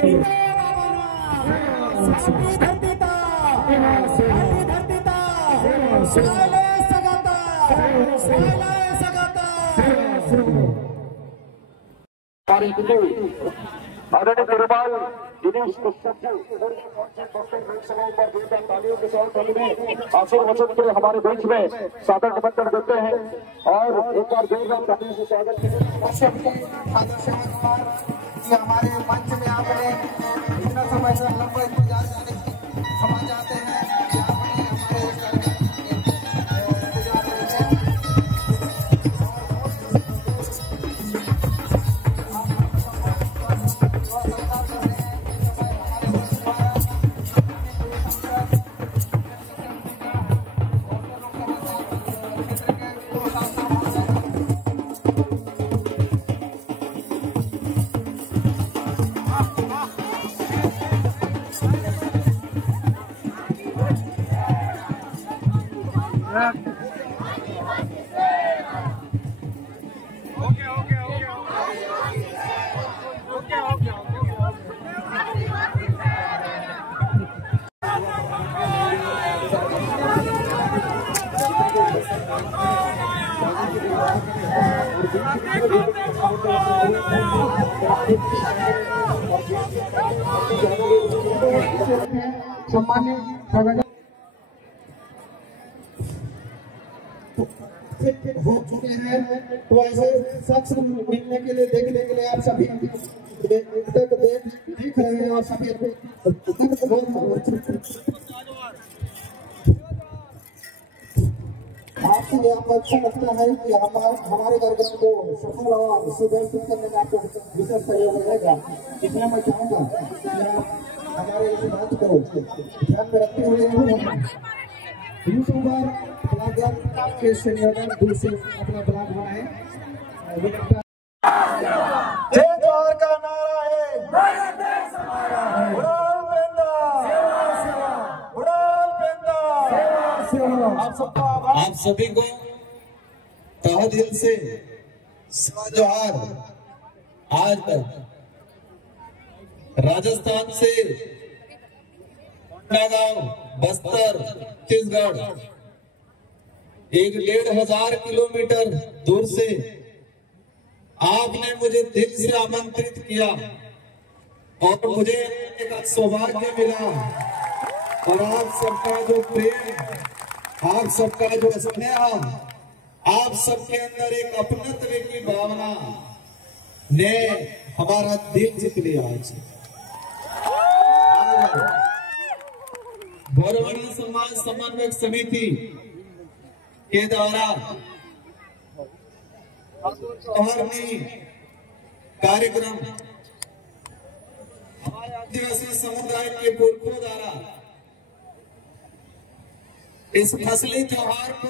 आदरणीय पेरुमाल दिनेश तालियों के साथ आशीर्वचन के हमारे बीच में स्वागत निमंत्रण देते हैं और एक बार जोरदार तालियों से स्वागत हमारे मंच में आपने इतना समय से लंबा इंतजार समझ जाते हैं सम्मान्य हो चुके हैं, तो ऐसे शख्स मिलने के लिए देखने के लिए आप सभी तक देख रहे हैं और सभी आपसे आपको अच्छा लगता है कि हमारे कार्यक्रम को सफल और सुव्यवस्थित करने में आपको विशेष सहयोग रहेगा। इसलिए मैं चाहूँगा कि आप हमारे इस बात को ध्यान में रखते हुए यूट्यूबर ब्लॉगर के संयोजन दूर से अपना ब्लॉग बनाए। जय जोहर का नारा है, आप सभी को तहे दिल से जोहार। आज तक राजस्थान से गांव बस्तर छत्तीसगढ़ 1,500 किलोमीटर दूर से आपने मुझे दिल से आमंत्रित किया और मुझे एक सौभाग्य मिला और आप सबका जो प्रेम, आप सबका जो स्नेह, आप सबके अंदर एक अपनत्व की भावना ने हमारा दिल जीत लिया। भोरवना समाज समन्वय समिति के द्वारा कार्यक्रम हमारे आदिवासी समुदाय के पुरखों द्वारा इस फसली त्योहार को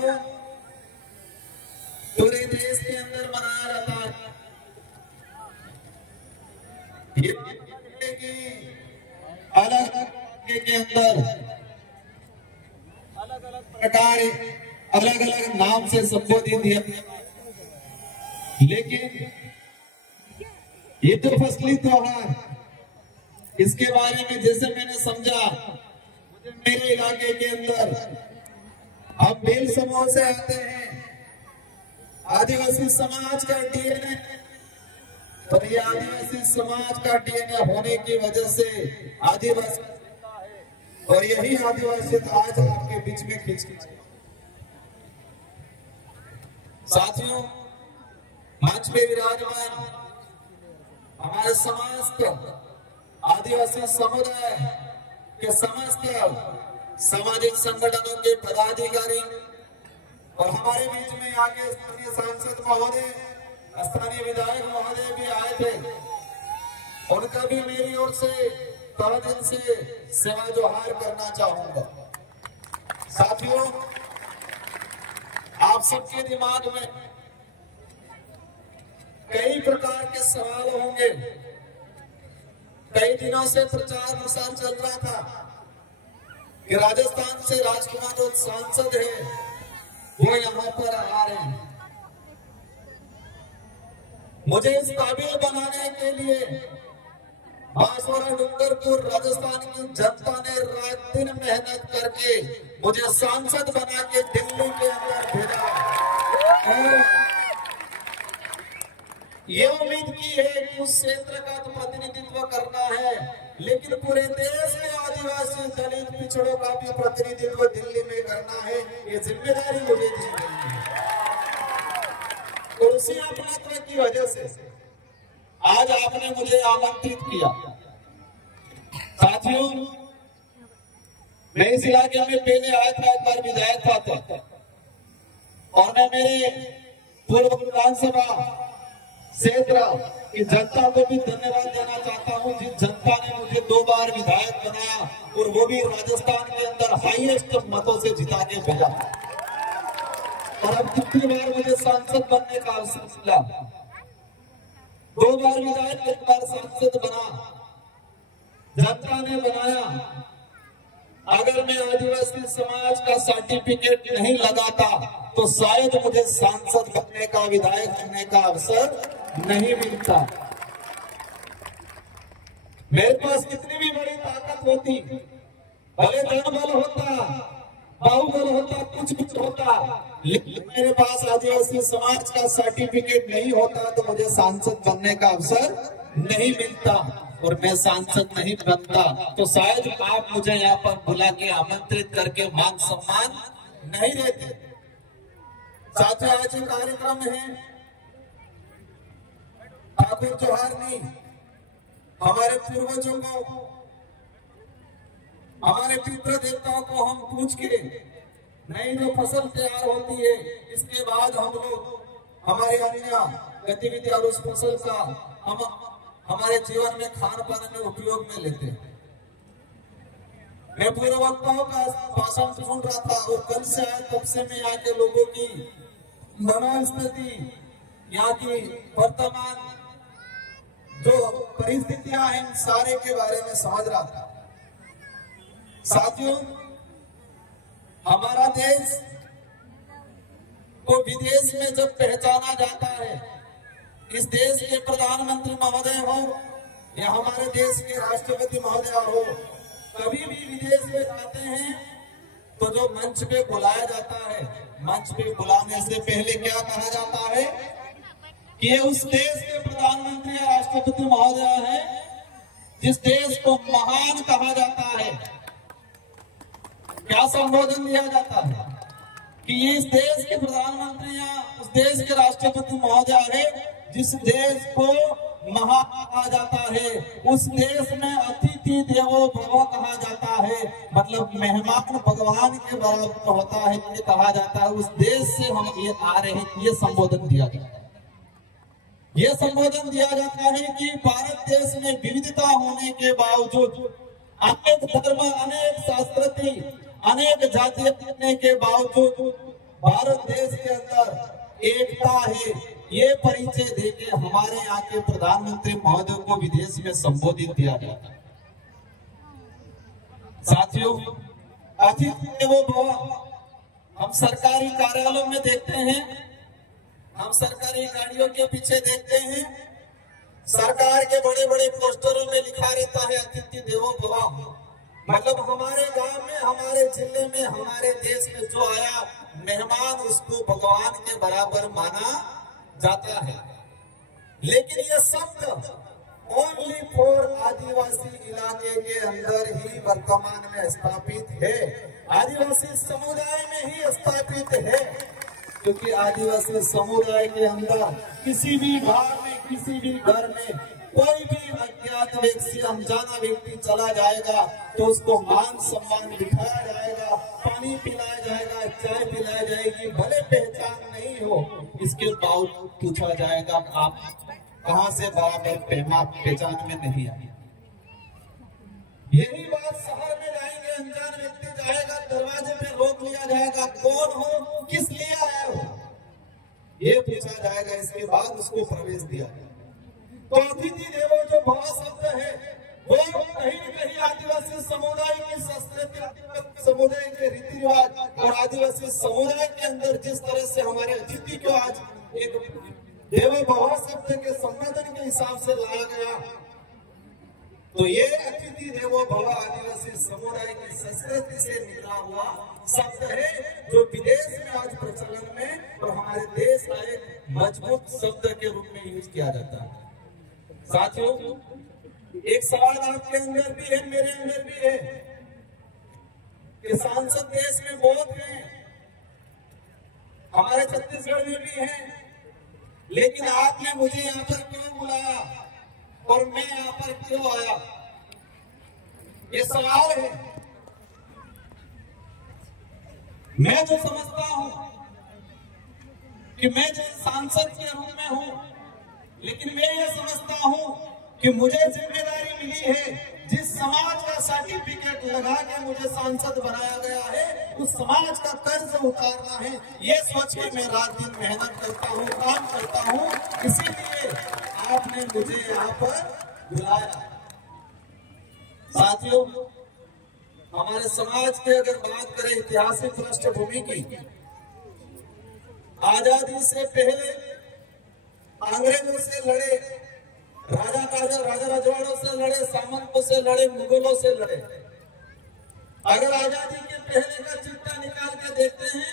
पूरे देश के अंदर मनाया जाता है। ये अलग के अंदर अलग अलग प्रकार, अलग अलग नाम से संबोधित है, लेकिन ये जो फसली त्योहार, इसके बारे में जैसे मैंने समझा, मेरे इलाके के अंदर हम बेल समूह से आते हैं, आदिवासी समाज का डीएनए, और ये आदिवासी समाज का डीएनए होने की वजह से आदिवासी, और यही आदिवासी आज आपके बीच में खींच साथियों, मंच पे विराजमान हमारे समस्त आदिवासी समुदाय के समस्त सामाजिक संगठनों के पदाधिकारी और हमारे बीच में आगे स्थानीय सांसद महोदय, स्थानीय विधायक महोदय भी आए थे, उनका भी मेरी ओर से तहे दिल से सेवा जोहार करना चाहूंगा। साथियों, आप सबके दिमाग में कई प्रकार के सवाल होंगे। कई दिनों से प्रचार प्रसार चल रहा था कि राजस्थान से राजकुमार जो सांसद है वो यहाँ पर आ रहे हैं। मुझे इस काबिल बनाने के लिए बांसवाड़ा डूंगरपुर राजस्थान की जनता ने रात दिन मेहनत करके मुझे सांसद बना के दिल्ली के अंदर भेजा और ये उम्मीद की है कि उस क्षेत्र का तो प्रतिनिधित्व करना है, लेकिन पूरे देश में आदिवासी दलित पिछड़ों का भी प्रतिनिधित्व दिल्ली में करना है। ये जिम्मेदारी मुझे दी गई है। कुर्सी अपनात्व की वजह से आज आपने मुझे आमंत्रित किया। साथियों, मैं इस इलाके में पहले आया था, एक बार विधायक था और मैं मेरे पूर्व विधानसभा क्षेत्र की जनता को भी धन्यवाद देना चाहता हूं, जिस जनता ने मुझे 2 बार विधायक बनाया और वो भी राजस्थान के अंदर हाईएस्ट मतों से जिता के भेजा। और अब कितनी बार मुझे सांसद बनने का अवसर मिला। 2 बार विधायक, 1 बार सांसद बना, जनता ने बनाया। अगर मैं आदिवासी समाज का सर्टिफिकेट नहीं लगाता तो शायद मुझे सांसद बनने का, विधायक बनने का अवसर नहीं मिलता। मेरे पास कितनी भी बड़ी ताकत होती, भले धन बल होता, बाहुबल होता, कुछ होता, लेकिन मेरे पास आदिवासी समाज का सर्टिफिकेट नहीं होता तो मुझे सांसद बनने का अवसर नहीं मिलता। और मैं सांसद नहीं बनता तो शायद आप मुझे यहाँ पर बुला के आमंत्रित करके मान सम्मान नहीं देते। साथियों, आज ये कार्यक्रम है ठाकुर चौहारनी हमारे पूर्वजों को, हमारे पितृ देवताओं को हम पूछ के नई जो फसल तैयार होती है, इसके बाद हम लोग हमारे अन्य गतिविधि और उस फसल का हम हमारे जीवन में खान पान में उपयोग में लेते हैं। मैं पूर्व वक्ताओं का भाषण सुन रहा था और कल से आए तब से मैं यहाँ के लोगों की मनोस्थिति, यहाँ की वर्तमान जो परिस्थितियां हैं, सारे के बारे में समझ रहा था। साथियों, हमारा देश को विदेश में जब पहचाना जाता है, इस देश के प्रधानमंत्री महोदय हो या हमारे देश के राष्ट्रपति महोदय हो, कभी भी विदेश में जाते हैं तो जो मंच पे बुलाया जाता है, मंच पे बुलाने से पहले क्या कहा जाता है कि ये उस देश के प्रधानमंत्री या राष्ट्रपति महोदय है, जिस देश को महान कहा जाता है। क्या संबोधन दिया जाता है कि ये इस देश के प्रधानमंत्री या उस देश के राष्ट्रपति महोदय है, जिस देश को महान कहा जाता है, उस देश में अतिथि देवो भव कहा जाता है, मतलब मेहमान भगवान के बराबर होता है, ये कहा जाता है। उस देश से हम ये आ रहे हैं, ये संबोधन दिया जाता है। ये संबोधन दिया जाता है कि भारत देश में विविधता होने के बावजूद, अनेक धर्म, अनेक संस्कृति, अनेक जाति होने के बावजूद भारत देश के अंदर एकता है, ये परिचय देके हमारे यहाँ के प्रधानमंत्री महोदय को विदेश में संबोधित किया जाता है। साथियों, अतिथि देवो भव हम सरकारी कार्यालयों में देखते हैं, हम सरकारी गाड़ियों के पीछे देखते हैं, सरकार के बड़े बड़े पोस्टरों में लिखा रहता है अतिथि देवो भव। मतलब हमारे गांव में, हमारे जिले में, हमारे देश में जो आया मेहमान, उसको भगवान के बराबर माना जाता है। लेकिन ये शब्द ओनली फॉर आदिवासी इलाके के अंदर ही वर्तमान में स्थापित है, आदिवासी समुदाय में ही स्थापित है, क्योंकि आदिवासी समुदाय के अंदर किसी भी भाग में, किसी भी घर में कोई भी अज्ञात व्यक्ति, अनजाना व्यक्ति चला जाएगा तो उसको मान सम्मान दिखाया जाएगा, पानी पिलाया जाएगा, चाय पिलाई जाएगी, भले पहचान नहीं हो, इसके बावजूद पूछा जाएगा आप कहां से, बराबर पहचान में नहीं आई। यही बात शहर में जाएंगे, अनजान व्यक्ति जाएगा, दरवाजे पे रोक लिया जाएगा, कौन हो, किस लिए आया हो, ये पूछा जाएगा, इसके बाद उसको प्रवेश दिया जाएगा। तो अतिथि देवो जो भव शब्द है, वो कहीं न कहीं आदिवासी समुदाय की संस्कृति, समुदाय के रीति रिवाज और आदिवासी समुदाय के अंदर जिस तरह से हमारे अतिथि को आज एक देवो भव शब्द के संबोधन के हिसाब से लाया गया, तो ये अतिथि देवो भव आदिवासी समुदाय की संस्कृति से निकला हुआ शब्द है, जो विदेश में आज प्रचलन में और हमारे देश का एक मजबूत शब्द के रूप में यूज किया जाता है। साथियों, एक सवाल आपके अंदर भी है, मेरे अंदर भी है कि सांसद देश में बहुत हैं, हमारे छत्तीसगढ़ में भी हैं, लेकिन आपने मुझे यहाँ पर क्यों बुलाया और मैं यहाँ पर क्यों आया, ये सवाल है। मैं जो समझता हूं कि मैं जो सांसद के रूप में हूं, लेकिन मैं ये समझता हूं कि मुझे जिम्मेदारी मिली है, जिस समाज का सर्टिफिकेट लगा के मुझे सांसद बनाया गया है, उस समाज का कर्ज उतारना है। ये सोच के मैं रात दिन मेहनत करता हूँ, काम करता हूँ, इसीलिए आपने मुझे यहाँ पर बुलाया। साथियों, हमारे समाज की अगर बात करें ऐतिहासिक पृष्ठभूमि की, आजादी से पहले अंग्रेजों से लड़े, राजा रजवाड़ों से लड़े, सामंतों से लड़े, मुगलों से लड़े। अगर आजादी के पहले का चिट्ठा निकाल के देखते हैं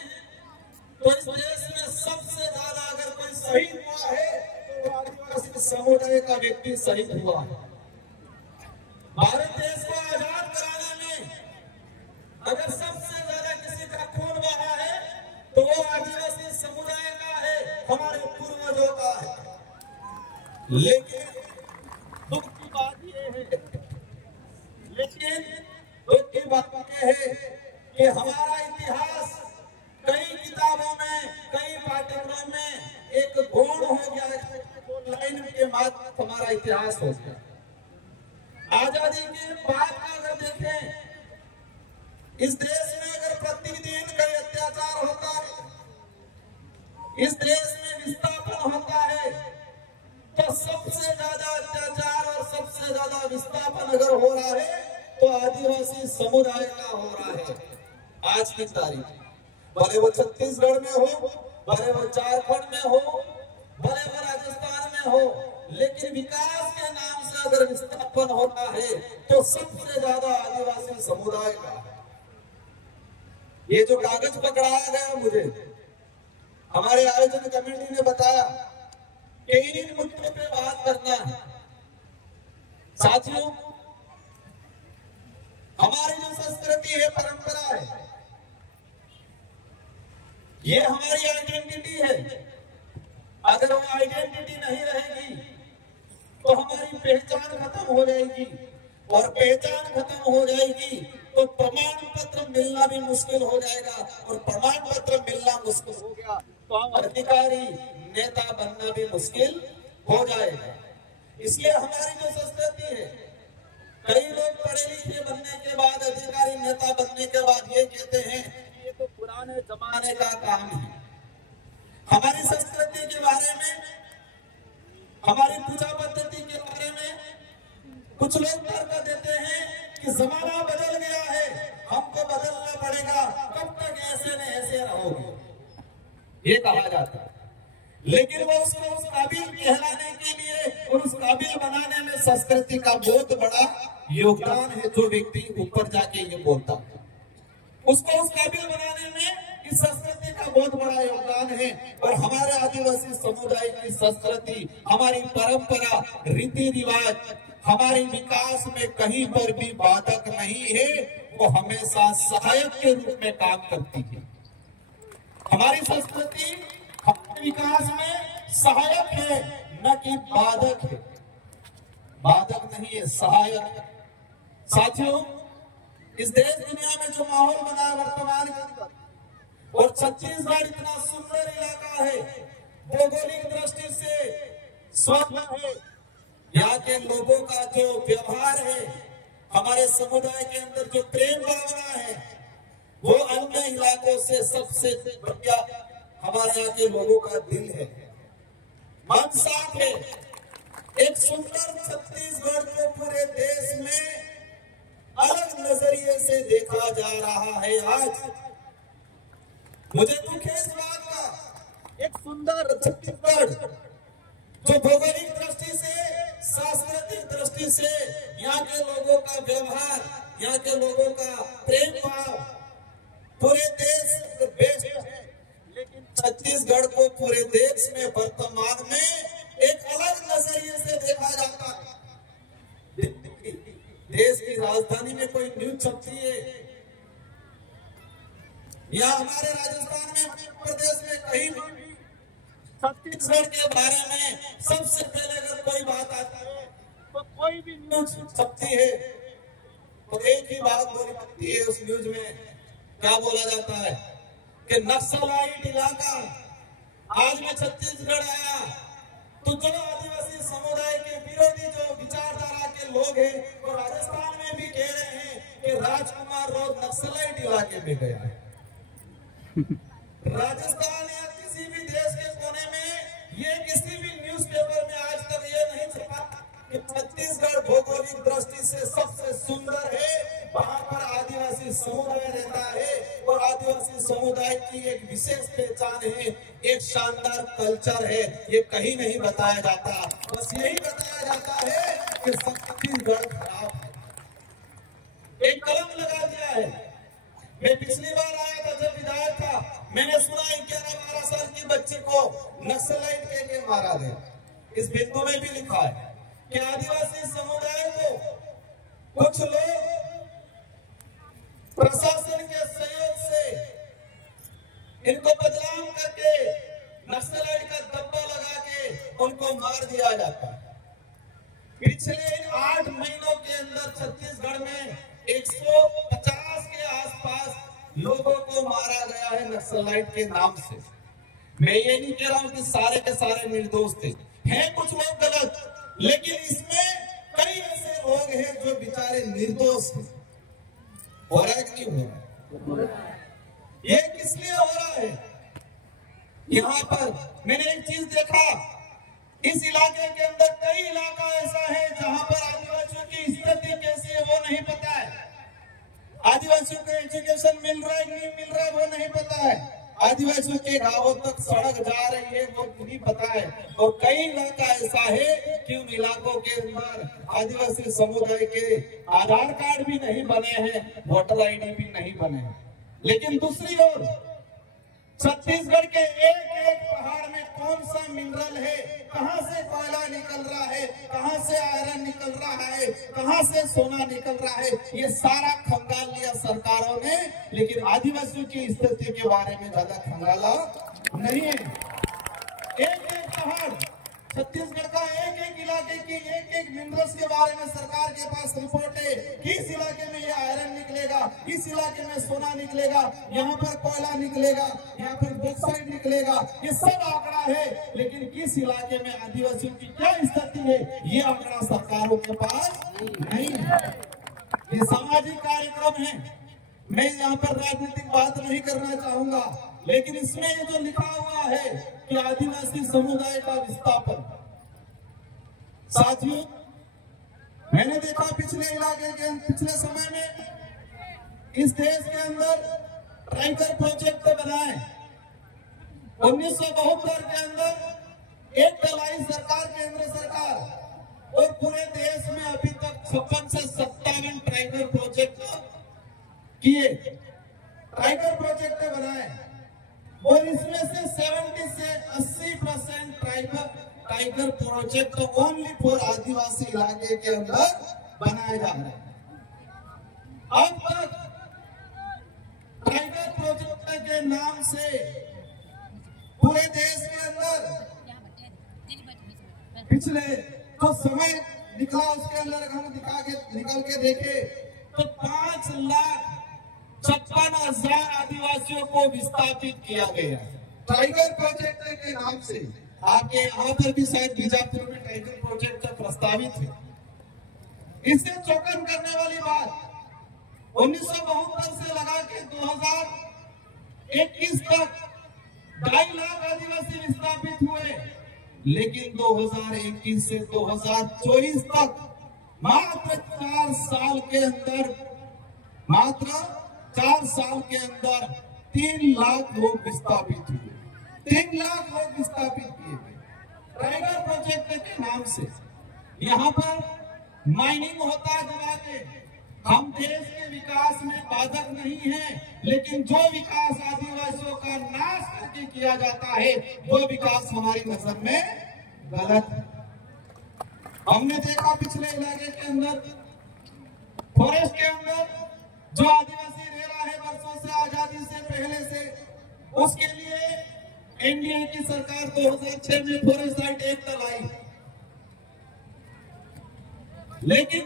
तो इस देश में सबसे ज्यादा अगर कोई शहीद हुआ है तो आदिवासी समुदाय का व्यक्ति शहीद हुआ है। भारत देश को आजाद कराने में अगर सबसे ज्यादा किसी का खून बहा है तो वो आदिवासी समुदाय का है, हमारे पूर्वजों का है। लेकिन दुख की बात यह है कि हमारा इतिहास कई किताबों में, कई पाठ्यक्रम में एक गौण हो गया है, लाइन के बाद हमारा इतिहास हो गया। आजादी के बाद का अगर देखें, इस देश में अगर प्रतिदिन कई अत्याचार होता है, इस देश में विस्थापन होता है, तो सबसे ज्यादा अत्याचार और सबसे ज्यादा विस्थापन अगर हो रहा है तो आदिवासी समुदाय का हो रहा है। आज की तारीख, भले वो छत्तीसगढ़ में हो, भले वो झारखंड में हो, भले वो राजस्थान में हो, लेकिन विकास के नाम से अगर विस्थापन होता है तो सबसे ज्यादा आदिवासी समुदाय का। ये जो कागज पकड़ाया गया मुझे, हमारे आयोजन कमेटी ने बताया कि इन मुद्दों पे बात करना है। साथियों, हमारी जो संस्कृति है, परंपरा है, ये हमारी आइडेंटिटी है। अगर वो आइडेंटिटी नहीं रहेगी तो हमारी पहचान खत्म हो जाएगी, और पहचान खत्म हो जाएगी तो प्रमाण पत्र मिलना भी मुश्किल हो जाएगा, और प्रमाण पत्र मिलना मुश्किल हो गया तो हम अधिकारी नेता बनना भी मुश्किल हो जाएगा। इसलिए हमारी जो संस्कृति है, कई लोग पढ़े लिखे बनने के बाद, अधिकारी नेता बनने के बाद ये कहते हैं कि ये तो पुराने जमाने का काम है। हमारी संस्कृति के बारे में, हमारी पूजा पद्धति के बारे में कुछ लोग तर्क देते हैं कि जमाना बदल गया है, हमको बदलना पड़ेगा, कब तक ऐसे न ऐसे रहोगे, ये कहा जाता है। लेकिन वो उसको उस काबिल कहलाने के लिए और उस काबिल बनाने में संस्कृति का बहुत बड़ा योगदान है। जो व्यक्ति ऊपर जाके ये बोलता है, उसको उस काबिल बनाने में इस संस्कृति का बहुत बड़ा योगदान है। और हमारे आदिवासी समुदाय की संस्कृति, हमारी परंपरा, रीति रिवाज हमारे विकास में कहीं पर भी बाधक नहीं है, वो हमेशा सहायक के रूप में काम करती है। हमारी संस्कृति हमारे विकास में सहायक है, न कि बाधक है। बाधक नहीं है, सहायक है। साथियों, इस देश दुनिया में जो माहौल बना वर्तमान के अंदर, और छत्तीसगढ़ इतना सुंदर इलाका है, भौगोलिक दृष्टि से स्वच्छ है, यहाँ के लोगों का जो व्यवहार है, हमारे समुदाय के अंदर जो प्रेम भावना है, वो अन्य इलाकों से सबसे बढ़िया हमारे यहाँ के लोगों का दिल है, मन साफ है। एक सुंदर छत्तीसगढ़ को पूरे देश में अलग नजरिए से देखा जा रहा है। आज मुझे दुख है इस बात का, एक सुंदर छत्तीसगढ़ जो भौगोलिक दृष्टि से सांस्कृतिक दृष्टि से यहाँ के लोगों का व्यवहार, यहाँ के लोगों का प्रेम भाव पूरे देश में बेस्ट है, लेकिन छत्तीसगढ़ को पूरे देश में वर्तमान में एक अलग नजरिए से देखा जाता है। देश की राजधानी में कोई न्यूज छपती है, या हमारे राजस्थान में, प्रदेश में कहीं भी छत्तीसगढ़ के बारे में सबसे पहले अगर कोई बात आती है तो कोई भी न्यूज छपती है तो एक ही बात बोली जाती है उस न्यूज में। क्या बोला जाता है कि नक्सलाइट इलाका। आज मैं छत्तीसगढ़ आया तो जो आदिवासी समुदाय के विरोधी जो विचारधारा के लोग हैं वो राजस्थान में भी कह रहे हैं कि राजकुमार रोड नक्सलाइट इलाके में गया है। राजस्थान या किसी भी देश के कोने में ये किसी भी न्यूज़पेपर में आज तक ये नहीं छपा कि छत्तीसगढ़ भौगोलिक दृष्टि से सबसे सुंदर है, वहां पर आदिवासी समुदाय रहता है और आदिवासी समुदाय की एक विशेष पहचान है, एक शानदार कल्चर है। ये कहीं नहीं बताया जाता, बस यही बताया जाता है कि छत्तीसगढ़ खराब है। एक कलम लगा दिया है। मैं पिछली बार आया था जब विधायक था, मैंने सुना 11-12 साल की बच्ची को नक्सलाइट के मारा गया। इस बिंदु में भी लिखा है कि आदिवासी समुदाय को कुछ लोग प्रशासन के सहयोग से इनको बदनाम करके नक्सलाइट का धब्बा लगा के उनको मार दिया जाता है। पिछले 8 महीनों के अंदर छत्तीसगढ़ में 150 के आसपास लोगों को मारा गया है नक्सलाइट के नाम से। मैं ये नहीं कह रहा हूं कि सारे के सारे निर्दोष थे, हैं कुछ लोग गलत, लेकिन इसमें कई ऐसे लोग हैं जो बेचारे निर्दोष हैं। हो रहा है कि नहीं हो रहा है? ये किस लिए हो रहा है? यहाँ पर मैंने एक चीज देखा, इस इलाके के अंदर कई इलाका ऐसा है जहां पर आदिवासियों की स्थिति कैसी है वो नहीं पता है। आदिवासियों को एजुकेशन मिल रहा है नहीं मिल रहा है वो नहीं पता है। आदिवासियों के गांवों तक सड़क जा रही है वो नहीं पता है। और कई इलाका ऐसा है कि उन इलाकों के अंदर आदिवासी समुदाय के आधार कार्ड भी नहीं बने हैं, वोटर आईडी भी नहीं बने हैं। लेकिन दूसरी ओर छत्तीसगढ़ के एक पहाड़ में कौन सा मिनरल है, कहां से कोयला निकल रहा है, कहां से आयरन निकल रहा है, कहां से सोना निकल रहा है, ये सारा खंगाल लिया सरकारों ने, लेकिन आदिवासियों की स्थिति के बारे में ज्यादा खंगाला नहीं है। एक पहाड़, छत्तीसगढ़ का एक इलाके की एक मिनरल्स के बारे में सरकार के पास रिपोर्ट है कि इस इलाके में ये आयरन निकलेगा, इस इलाके में सोना निकलेगा, यहाँ पर कोयला निकलेगा, यहाँ पर बॉक्साइट निकलेगा, ये सब आंकड़ा है। लेकिन किस इलाके में आदिवासियों की क्या स्थिति है ये आंकड़ा सरकारों के पास नहीं है। ये सामाजिक कार्यक्रम है, मैं यहाँ पर राजनीतिक बात नहीं करना चाहूंगा, लेकिन इसमें ये जो लिखा हुआ है कि आदिवासी समुदाय का विस्थापन, साथियों मैंने देखा पिछले समय में इस देश के अंदर ट्राइगर प्रोजेक्ट बनाए। 1972 के अंदर एक दलाई सरकार, केंद्र सरकार, और पूरे देश में अभी तक 56 से 57 ट्राइगर प्रोजेक्ट किए, ट्राइगर प्रोजेक्ट बनाए, और इसमें से 70 से 80% टाइगर प्रोजेक्ट ओनली फॉर आदिवासी इलाके के अंदर बनाए जा रहे हैं। अब तक टाइगर प्रोजेक्ट के नाम से पूरे देश के अंदर पिछले जो समय निकला उसके अंदर हम निकल के देखे तो 5,56,000 आदिवासियों को विस्थापित किया गया टाइगर प्रोजेक्ट के नाम से। आपके यहाँ पर भी शायद बीजापुर में टाइगर प्रोजेक्ट प्रस्तावित है। इससे चौंकन करने वाली बात, 1972 से लगा के 2021 तक 2.5 लाख आदिवासी विस्थापित हुए, लेकिन 2021 से 2024 तक मात्र 4 साल के अंदर 3 लाख लोग विस्थापित हुए, 3 लाख लोग विस्थापित किए गए टाइगर प्रोजेक्ट के नाम से। यहाँ पर माइनिंग होता है दबा के। हम देश के विकास में बाधक नहीं है, लेकिन जो विकास आदिवासियों का नाश करके किया जाता है वो विकास हमारी नजर में गलत है। हमने देखा पिछले इलाके के अंदर, फॉरेस्ट के अंदर जो आदिवासी रह रहा है वर्षों से, आजादी से पहले से, उसके लिए एनडीए की सरकार 2006 में फॉरेस्ट राइट एक्ट लाई। लेकिन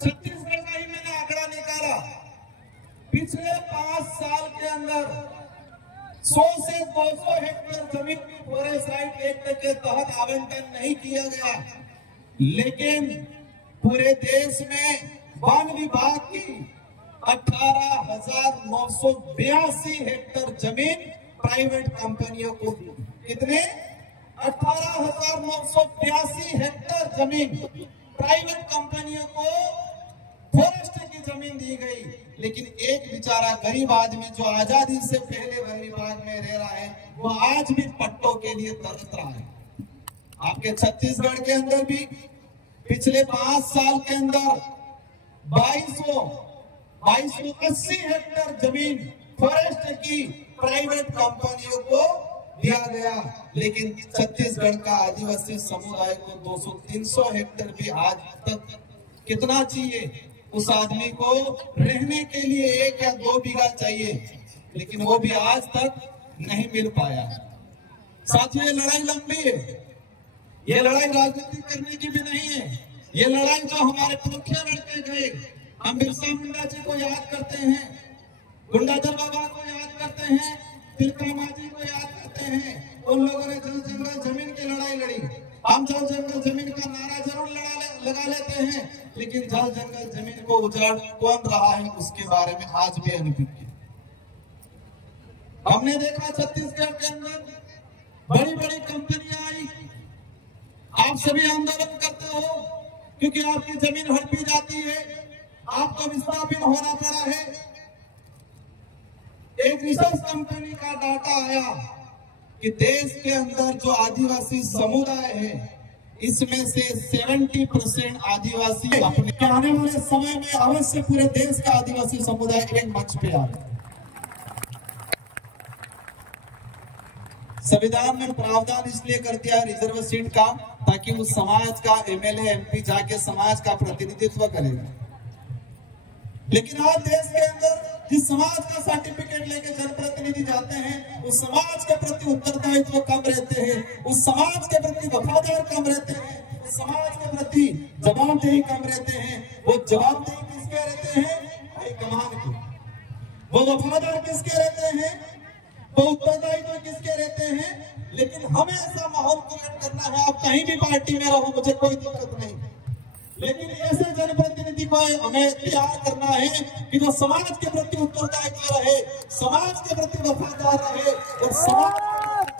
छत्तीसगढ़ का ही मैंने आंकड़ा निकाला, पिछले 5 साल के अंदर 100 से 200 हेक्टेयर जमीन की फॉरेस्ट राइट एक्ट के तहत आवंटन नहीं किया गया। लेकिन पूरे देश में वन विभाग की 18,982 हेक्टेयर जमीन प्राइवेट कंपनियों को दी। कितने? 18,982 हेक्टेयर जमीन प्राइवेट कंपनियों को फॉरेस्ट की जमीन दी गई। लेकिन एक बेचारा गरीब आदमी जो आजादी से पहले वन विभाग में रह रहा है, वो आज भी पट्टों के लिए तरस रहा है। आपके छत्तीसगढ़ के अंदर भी पिछले 5 साल के अंदर 2280 हेक्टेयर जमीन फॉरेस्ट की प्राइवेट कंपनियों को दिया गया। लेकिन छत्तीसगढ़ का आदिवासी समुदाय को 200-300 हेक्टेयर भी आज तक कितना चाहिए? उस आदमी को रहने के लिए 1 या 2 बीघा चाहिए, लेकिन वो भी आज तक नहीं मिल पाया। साथियों, ये लड़ाई लंबी है, ये लड़ाई राजनीति करने की भी नहीं है। ये लड़ाई जो हमारे पुरखे लड़के गए, हम बिरसा मुंडा जी को याद करते हैं, गुंडाधर बाबा को याद करते हैं, तिलका मांझी को याद करते हैं। उन लोगों ने जल जंगल जमीन की लड़ाई लड़ी। हम जल जंगल जमीन का नारा जरूर लगा लेते हैं, लेकिन जल जंगल जमीन को उजाड़ कौन रहा है उसके बारे में आज भी अनभिज्ञ। हमने देखा छत्तीसगढ़ के अंदर बड़ी बड़ी कंपनियां आई, आप सभी आंदोलन करते हो क्योंकि आपकी जमीन हड़पी जाती है, आपको विस्थापित होना पड़ा है। एक रिसर्च कंपनी का डाटा आया कि देश के अंदर जो आदिवासी समुदाय है, इसमें से 70% आदिवासी अपने आने वाले समय में अवश्य पूरे देश का आदिवासी समुदाय एक मंच पे आ रहा है। संविधान में प्रावधान इसलिए कर दिया है रिजर्व सीट का, ताकि उस समाज का एमएलए एमपी जाके समाज का प्रतिनिधित्व करेगा। लेकिन आज देश के अंदर जिस समाज का सर्टिफिकेट लेके जनप्रतिनिधि जाते हैं, उस समाज के प्रति उत्तरदायित्व कम रहते हैं, उस समाज के प्रति वफादार कम रहते हैं, उस समाज के प्रति जवाबदेही कम रहते हैं। वो जवाबदेही किसके रहते हैं? हाईकमान की। वो वफादार किसके रहते हैं? वो उत्तरदायित्व किसके रहते हैं? लेकिन हमें ऐसा माहौल क्रिएट करना है, आप कहीं भी पार्टी में रहो, मुझे कोई दिक्कत नहीं, लेकिन ऐसे जनप्रतिनिधि को हमें तैयार करना है कि जो समाज के प्रति उत्तरदायित्व रहे, समाज के प्रति वफादार रहे और समाज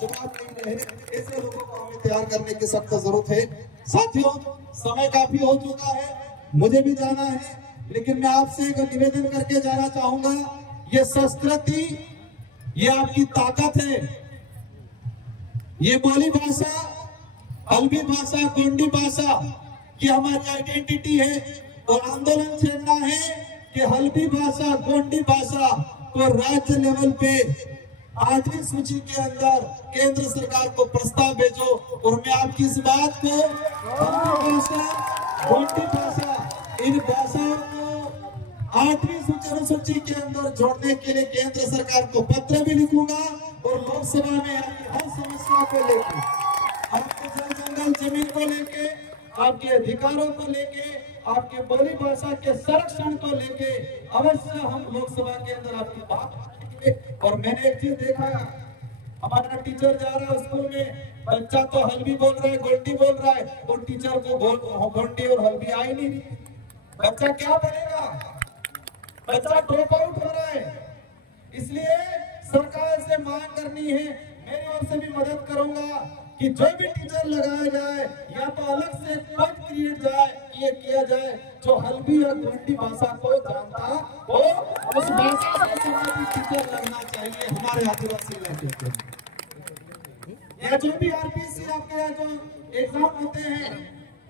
जवाब नहीं रहे। ऐसे लोगों को हमें तैयार करने की सख्त जरूरत है। साथियों, समय काफी हो चुका है, मुझे भी जाना है, लेकिन मैं आपसे एक निवेदन करके जाना चाहूंगा। ये संस्कृति, ये आपकी ताकत है। ये बोली भाषा, हल्बी भाषा, गोंडी भाषा, ये हमारी आइडेंटिटी है। और आंदोलन छेड़ना है कि हल्बी भाषा, गोंडी भाषा को राज्य लेवल पे 8वीं सूची के अंदर केंद्र सरकार को प्रस्ताव भेजो। और मैं आपकी इस बात को, हल्बी भाषा, गोंडी भाषा, इन भाषाओं को 8वीं सूची के अंदर जोड़ने के लिए केंद्र सरकार को पत्र भी लिखूंगा। और लोकसभा में आपकी हर समस्या को लेकर, आपके जल जंगल जमीन को लेके, आपके अधिकारों को लेके, आपके बोली भाषा के संरक्षण को लेके अवश्य हम लोकसभा के अंदर आपकी बात रखेंगे। और मैंने एक चीज देखा, हमारा टीचर जा रहा है स्कूल में, बच्चा तो हल्बी बोल रहा है, गोंडी बोल रहा है, और टीचर को गोंडी और हल्बी आई नहीं। बच्चा क्या पढ़ेगा? बच्चा ड्रॉप आउट हो रहा है। इसलिए सरकार से मांग करनी है, मेरी ओर से भी मदद करूंगा कि जो भी टीचर लगाया जाए, या तो अलग से पद क्रिएट किया जाए जो हल्बी और गोंडी भाषा को जानता हो, उस भाषा से संबंधित टीचर लगना चाहिए हमारे आदिवासी इलाके के। या जो भी आरपीसी आपके यहाँ जो एग्जाम होते हैं,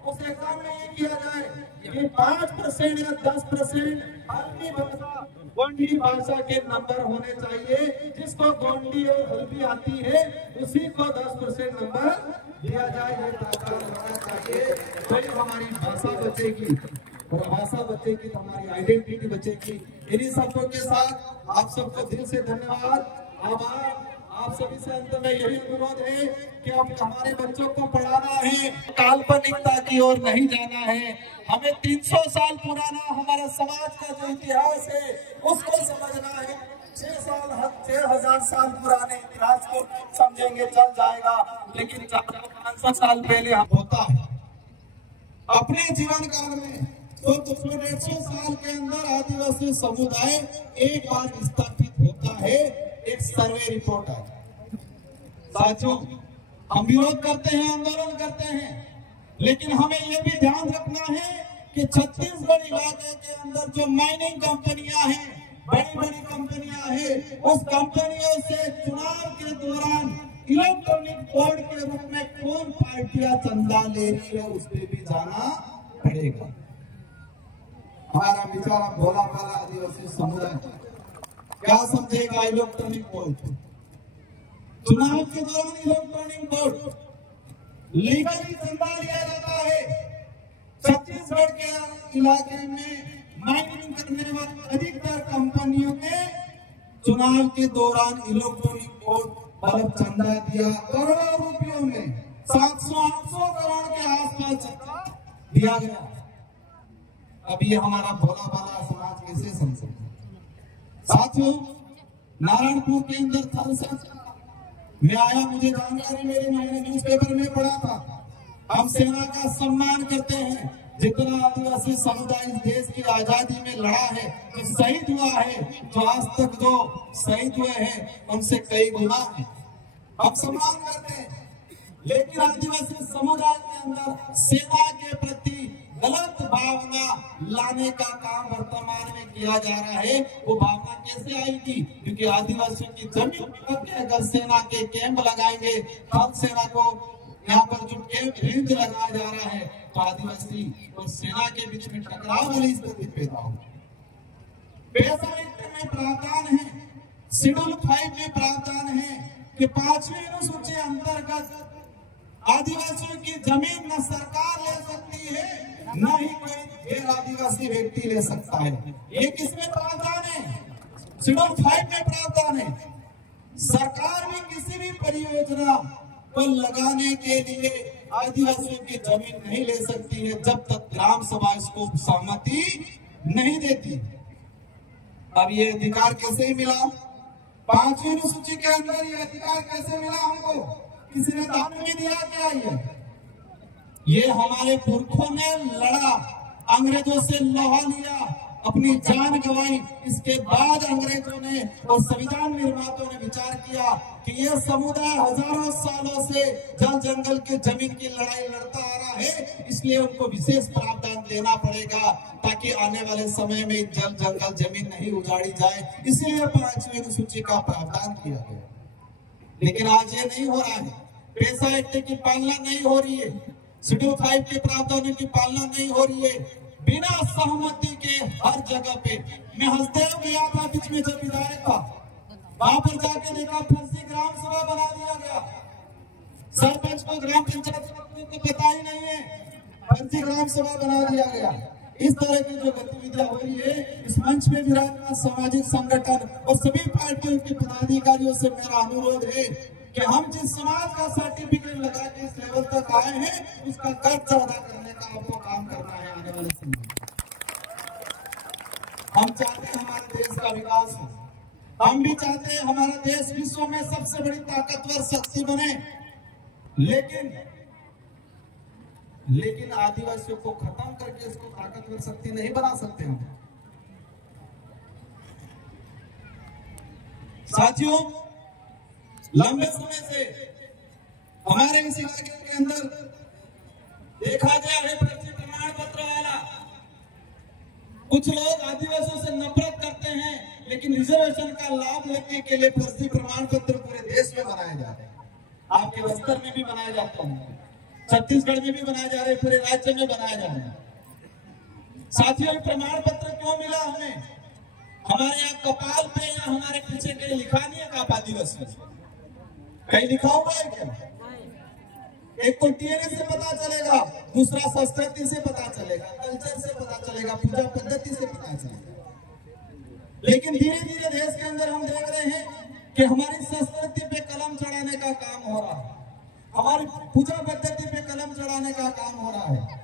उस एग्जाम में ये किया जाए कि 5% या 10% हल्बी भाषा गोंडी भाषा के नंबर होने चाहिए। जिसको गोंडी और हल्बी आती है उसी को 10% नंबर दिया जाए। ये प्रावधान होना चाहिए। तो हमारी भाषा बचेगी और भाषा बचेगी तो हमारी आइडेंटिटी बचेगी। इन्हीं शब्दों के साथ आप सबको दिल से धन्यवाद, आभार। आप सभी से अंत में यही अनुरोध है कि आप हमारे बच्चों को पढ़ाना है, काल्पनिकता की ओर नहीं जाना है। हमें 300 साल पुराना हमारा समाज का जो इतिहास है उसको समझना है। 6,000 साल पुराने इतिहास को समझेंगे चल जाएगा, लेकिन 400-500 साल पहले होता है। अपने जीवन काल में तो 150 साल के अंदर आदिवासी समुदाय एक बार स्थापित होता है। एक सर्वे रिपोर्ट है। साथियों, हम विरोध करते हैं, आंदोलन करते हैं, लेकिन हमें यह भी ध्यान रखना है कि छत्तीसगढ़ इलाके के अंदर जो माइनिंग कंपनियां हैं, बड़ी बड़ी कंपनियां हैं, उस कंपनियों से चुनाव के दौरान इलेक्ट्रॉनिक बोर्ड के रूप में कौन पार्टियां चंदा ले रही है उस पर भी जाना पड़ेगा। हमारा बेचारा भोला भाला आदिवासी समुदाय क्या समझेगा इलेक्ट्रॉनिक बोर्ड? चुनाव के दौरान इलेक्ट्रॉनिक बोर्ड लीगली चंदा लिया जाता है। छत्तीसगढ़ के इलाके में माइनिंग करने वाली अधिकतर कंपनियों के चुनाव के दौरान इलेक्ट्रॉनिक बोर्ड बल्ब चंदा दिया करोड़ों रुपयों में, 700-800 करोड़ के आसपास चंदा दिया गया। अब ये हमारा भोला भाला समाज कैसे समझे? साथियों, नारायणपुर के अंदर थल में आया, मुझे जानकारी मैंने न्यूज़पेपर में पढ़ा था। हम सेना का सम्मान करते हैं। जितना आदिवासी समुदाय इस देश की आजादी में लड़ा है, जो शहीद हुआ है, जो आज तक जो शहीद हुए हैं उनसे कई गुना है, हम सम्मान करते हैं। लेकिन आदिवासी समुदाय के अंदर सेना के प्रति गलत भावना लाने का काम वर्तमान में किया जा रहा है। वो भावना कैसे आएगी? क्योंकि आदिवासियों की जमीन पर अगर सेना के कैंप लगाएंगे, थल सेना को यहाँ पर जो कैंप युद्ध लगाया जा रहा है, तो आदिवासी और सेना के बीच में टकराव वाली स्थिति पैदा होगी। पैसा में प्रावधान है, शेड्यूल 5 में प्रावधान है कि 5वीं अनुसूची अंतर्गत आदिवासियों की जमीन न सरकार ले सकती है, न ही कोई गैर आदिवासी व्यक्ति ले सकता है। ये किसमें प्रावधान है? शेड्यूल 5 में प्रावधान है। सरकार भी किसी भी परियोजना को लगाने के लिए आदिवासियों की जमीन नहीं ले सकती है जब तक ग्राम सभा इसको सहमति नहीं देती। अब ये अधिकार कैसे ही मिला? 5वीं अनुसूची के अंदर ये अधिकार कैसे मिला हमको? किसी ने दान में दिया क्या? ये हमारे पुरखों ने लड़ा, अंग्रेजों से लोहा लिया, अपनी जान गंवाई। इसके बाद अंग्रेजों ने और संविधान निर्माताओं ने विचार किया कि यह समुदाय हजारों सालों से जल जंगल के जमीन की लड़ाई लड़ता आ रहा है, इसलिए उनको विशेष प्रावधान देना पड़ेगा ताकि आने वाले समय में जल जंगल जमीन नहीं उजाड़ी जाए। इसलिए 5वीं अनुसूची का प्रावधान किया गया। लेकिन आज ये नहीं हो रहा है। पैसा एक्ट की पालना नहीं हो रही है, शेड्यूल 5 के प्रावधानों की पालना नहीं हो रही है। बिना सहमति के हर जगह पे, मैं हंसदेव गया था बीच में जब विधायक था, वहां पर जाके देखा फर्जी ग्राम सभा बना दिया गया। सरपंच को ग्राम पंचायत को पता ही नहीं है, फर्जी ग्राम सभा बना दिया गया। इस तरह की जो गतिविधियां हो रही है, इस मंच में विराजमान सामाजिक संगठन और सभी पार्टियों के पदाधिकारियों से मेरा अनुरोध है कि हम जिस समाज का सर्टिफिकेट लगा के इस लेवल तक आए हैं, उसका कर्ज अदा करने का आपको काम करना है आने वाले समय में। हम चाहते हैं हमारे देश का विकास हो, हम भी चाहते हैं हमारा देश विश्व में सबसे बड़ी ताकतवर शक्ति बने, लेकिन आदिवासियों को खत्म करके इसको ताकतवर शक्ति नहीं बना सकते हम। साथियों, लंबे समय से हमारे इस इलाके के अंदर देखा गया है फर्जी प्रमाण पत्र वाला। कुछ लोग आदिवासियों से नफरत करते हैं, लेकिन रिजर्वेशन का लाभ लेने के लिए फर्जी प्रमाण पत्र पूरे देश में बनाए जाते हैं। आपके बस्तर में भी बनाए जाते हैं। छत्तीसगढ़ में भी बनाए जा रहे हैं, पूरे राज्य में बनाए जा रहे हैं। साथियों, प्रमाण पत्र क्यों मिला हमें? हमारे यहाँ कपाल पे या हमारे पीछे कहीं लिखा नहीं है आप आदिवासी, कहीं लिखा हुआ है क्या? एक तो डीएनए से पता चलेगा, दूसरा संस्कृति से पता चलेगा, कल्चर से पता चलेगा, पूजा पद्धति से पता चलेगा। लेकिन धीरे धीरे देश के अंदर हम देख रहे हैं कि हमारी संस्कृति पे कलम चढ़ाने का काम हो रहा है, हमारी पूजा पद्धति पे कलम चढ़ाने का काम हो रहा है।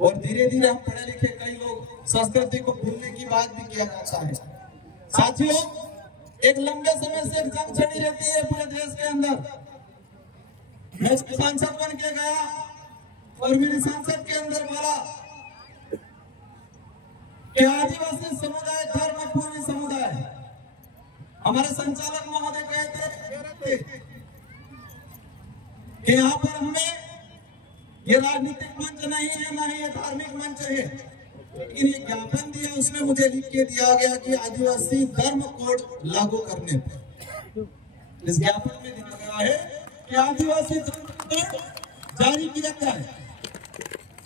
और धीरे धीरे हम पढ़े लिखे कई लोग संस्कृति को भूलने की बात भी किया जाता है। साथियों, एक लंबे समय से एक जंग छड़ी रहती है पूरे देश के अंदर। मैं सांसद बन के गया और मेरी संसद के अंदर बोला कि आदिवासी समुदाय धर्मपूर्ण समुदाय। हमारे संचालक महोदय कहते कि यहाँ पर हमें ये राजनीतिक मंच नहीं है, ना ही ये धार्मिक मंच है। लेकिन ये ज्ञापन दिया, उसमें मुझे लिख के दिया गया कि आदिवासी धर्म कोड लागू करने पर। इस ज्ञापन में दिया गया है कि आदिवासी धर्म कोड जारी किया जाए।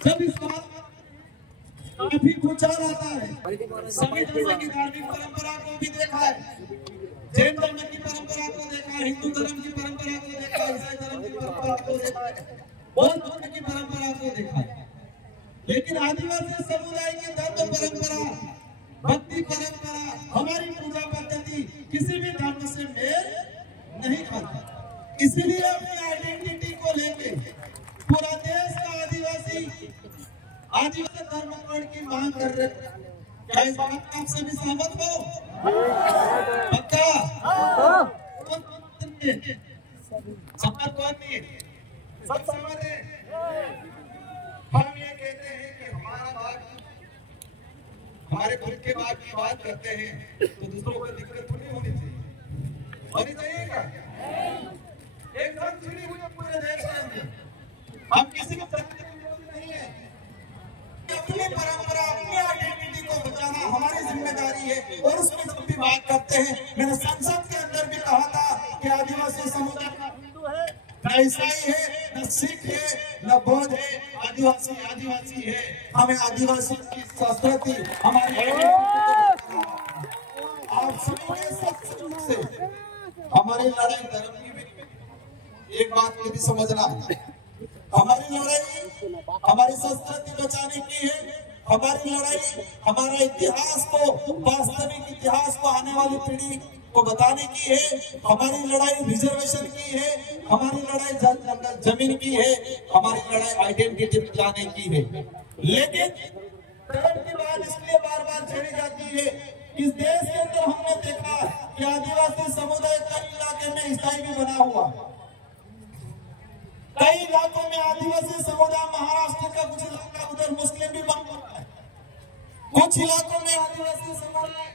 जब इस बात काफी भूचाल आता है, सभी धर्म की धार्मिक परंपरा को भी देखा है, जैन धर्म की परंपरा को देखा है, हिंदू धर्म की परंपरा को देखा है, ईसाई धर्म की परंपरा को देखा है, बौद्ध धर्म की परंपरा को देखा है। लेकिन आदिवासी समुदाय की धर्म परंपरा, भक्ति परंपरा, हमारी पूजा पद्धति किसी भी धर्म से मेल नहीं खाता। इसलिए अपनी आइडेंटिटी को लेके पूरा देश का आदिवासी धर्म कोड की मांग कर रहे हैं। क्या इस बात में आप सभी सहमत हो? पक्का? सहमत कौन नहीं? सब सहमत है। हम ये कहते हैं कि हमारा बात, हमारे खुद के बात की बात करते हैं तो दूसरों को दिक्कत थोड़ी होनी चाहिए। होनी चाहिए क्या? एक धर्म छिड़ी हुई पूरे देश के अंदर, हम किसी को नहीं है। अपनी परंपरा, अपनी आइडेंटिटी को बचाना हमारी जिम्मेदारी है। और उसमें जब भी बात करते हैं, मैंने संसद के अंदर भी कहा था कि आदिवासी समुदाय न हिंदू है, न ईसाई है, न सिख है, न बौद्ध है, आदिवासी आदिवासी है। हमें आदिवासी की संस्कृति, हमारी आप सभी से हमारी लड़ाई धर्म की भी, एक बात ये भी समझना, हमारी लड़ाई हमारी संस्कृति बचाने की है। हमारी लड़ाई हमारा इतिहास को, वास्तविक इतिहास को आने वाली पीढ़ी को बताने की है। हमारी लड़ाई रिजर्वेशन की है, हमारी लड़ाई जंगल जमीन की है, हमारी लड़ाई आइडेंटिटी बचाने की है। लेकिन धर्म की बात इसलिए बार बार छेड़ी जाती है। इस देश के अंदर हमने देखा कि आदिवासी समुदाय कई इलाके में ईसाई भी बना हुआ, कई इलाकों में आदिवासी समुदाय, महाराष्ट्र का कुछ इलाका उधर मुस्लिम भी बना हुआ है, कुछ इलाकों में आदिवासी समुदाय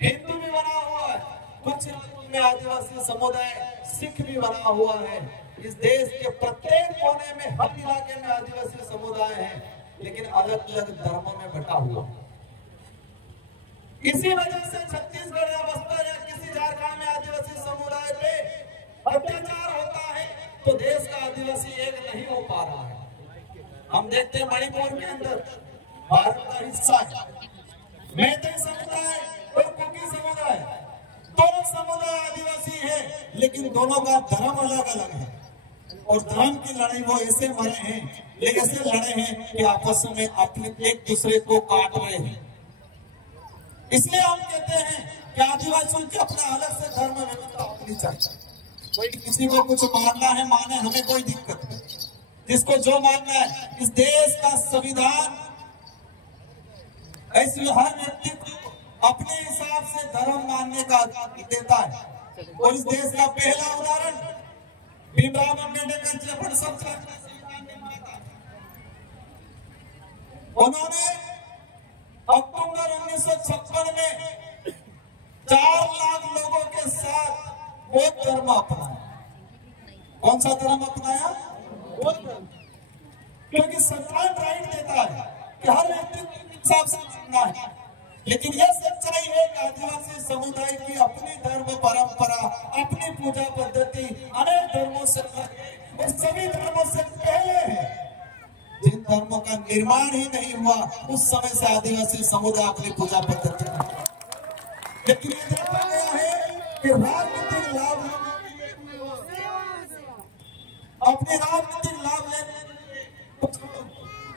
हिंदू भी बना हुआ है, कुछ इलाकों में आदिवासी समुदाय सिख भी बना हुआ है। इस देश के प्रत्येक कोने में, हर इलाके में आदिवासी समुदाय है, लेकिन अलग अलग धर्मों में बटा हुआ। इसी वजह से छत्तीसगढ़ या बस्तर या किसी झारखंड में आदिवासी समुदाय पे अत्याचार होता है तो देश का आदिवासी एक नहीं हो पा रहा है। हम देखते हैं मणिपुर के अंदर भारत का हिस्सा मैतेई समुदाय और कुकी समुदाय, दोनों समुदाय आदिवासी है, लेकिन दोनों का धर्म अलग अलग है। और धर्म की लड़ाई वो ऐसे मरे हैं, ऐसे लड़े हैं कि आपस में अपने एक दूसरे को काट रहे हैं। इसलिए हम कहते हैं कि आदिवासियों की अपना अलग से धर्म व्यवस्था होनी चाहिए। कोई किसी को कुछ मानना है माने, हमें कोई दिक्कत नहीं, जिसको जो मानना है। इस देश का संविधान इसलिए हर व्यक्ति को अपने हिसाब से धर्म मानने का अधिकार देता है। और इस देश का पहला उदाहरण भीमराव अम्बेडकर जी अपने संविधान निर्माता, उन्होंने अक्टूबर 1956 में 4 लाख लोगों के साथ बौद्ध धर्म अपनाया। कौन सा धर्म अपनाया? बौद्ध धर्म। क्योंकि संविधान राइट देता है कि हर व्यक्ति को हिसाब से जीना है। लेकिन यह सच्चाई है कि आदिवासी समुदाय की अपनी धर्म परंपरा, अपनी पूजा पद्धति अनेक धर्मों से अलग है। वो सभी धर्मों से पहले है। जिन धर्मों का निर्माण ही नहीं हुआ उस समय से आदिवासी समुदाय अपनी पूजा पद्धति करते हैं। लेकिन ये देखा गया है कि राजनीतिक लाभ अपने राजनीतिक लाभ लेने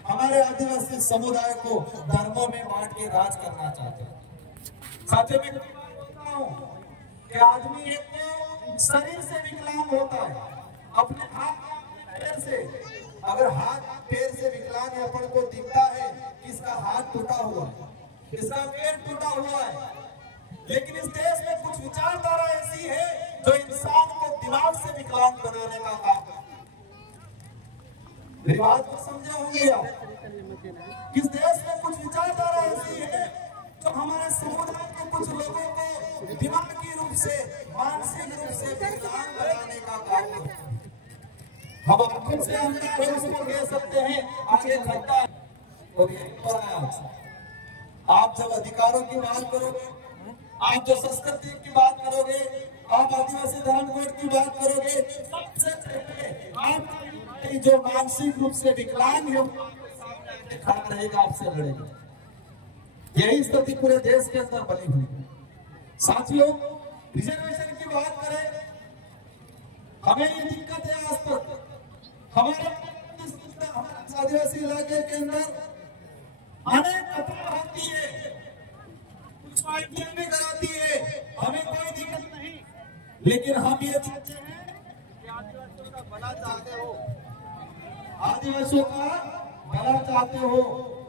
हमारे आदिवासी समुदाय को धर्मों में बांट के राज करना चाहते हैं। साथियों में बोलता हूं कि आदमी एक तो शरीर से विकलांग होता है, अपने हाथ पैर से, अगर हाथ पैर से विकलांग है, अपन को दिखता है कि इसका हाथ टूटा हुआ है, इसका पैर टूटा हुआ है, लेकिन इस देश में कुछ विचारधारा ऐसी है जो इंसान को दिमाग से विकलांग बनाने का काम है। मेरी बात को समझे होंगे आप? किस देश में कुछ विचारधारा ऐसी है जो हमारे समुदाय के कुछ लोगों को दिमागी रूप से, मानसिक रूप से विकलांग बनाने का काम है। हम खुद से उसको कह सकते हैं आगे घटता है। आप जब अधिकारों की बात करोगे, आप जो संस्कृति की बात करोगे, आप आदिवासी धर्म कोड की बात करोगे, सबसे पहले आप जो मानसिक रूप से विकलांग है खड़ा रहेगा, आपसे लड़ेगा। यही स्थिति पूरे देश के अंदर बनी हुई है। साथियों, रिजर्वेशन की बात करें, हमें ये दिक्कत है आज तक हमारे आदिवासी इलाके के अंदर अनेक कथा होती है, कुछ पार्टियां भी कराती है, हमें कोई दिक्कत नहीं, लेकिन हम ये चाहते हैं कि आदिवासियों का भला चाहते हो, आदिवासियों का भला चाहते हो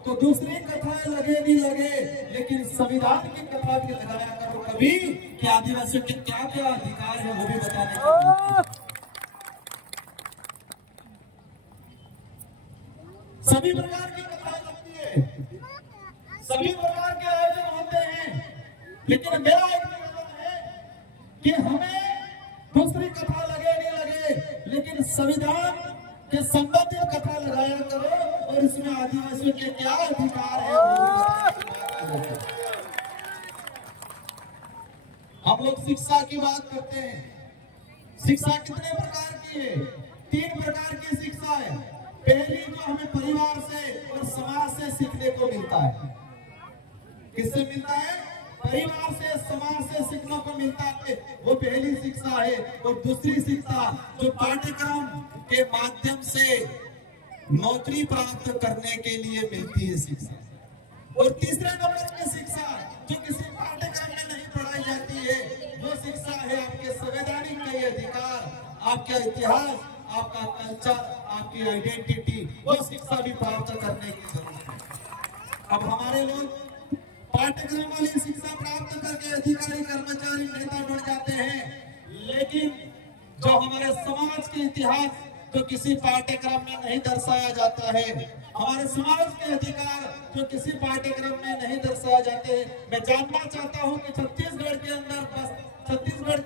तो दूसरी कथाएं लगे नहीं लगे, लेकिन संविधान की कथा भी लगाया करो कभी कि आदिवासियों के क्या क्या अधिकार है वो भी बताने का। सभी प्रकार की कथाएं लगती है, सभी प्रकार के आयोजन होते हैं, लेकिन मेरा एक निवेदन है कि हमें दूसरी कथा लगे नहीं लगे, लेकिन संविधान के संबंधित कथा लगाया करो और इसमें आदिवासियों के क्या अधिकार है। हम लोग शिक्षा की बात करते हैं, शिक्षा कितने प्रकार की है? 3 प्रकार की शिक्षा है। पहली जो हमें परिवार से और समाज से सीखने को मिलता है। किससे मिलता है? परिवार से, समाज से सीखने को मिलता है, वो पहली शिक्षा है। और दूसरी शिक्षा जो पाठ्यक्रम के माध्यम से नौकरी प्राप्त करने के लिए मिलती है शिक्षा। और तीसरे नंबर की शिक्षा जो किसी पाठ्यक्रम में नहीं पढ़ाई जाती है, वो शिक्षा है आपके संवैधानिक कई अधिकार, आपका इतिहास, आपका कल्चर, आपकी आइडेंटिटी, वो शिक्षा भी प्राप्त करने की जरूरत है। अब हमारे लोग पाठ्यक्रम वाली शिक्षा प्राप्त करके अधिकारी, कर्मचारी, नेता बन जाते हैं, लेकिन जो हमारे समाज के इतिहास जो किसी पाठ्यक्रम में नहीं दर्शाया जाता है, हमारे समाज के अधिकार जो किसी पाठ्यक्रम में नहीं दर्शाए जाते हैं। मैं जानना चाहता हूं कि छत्तीसगढ़ के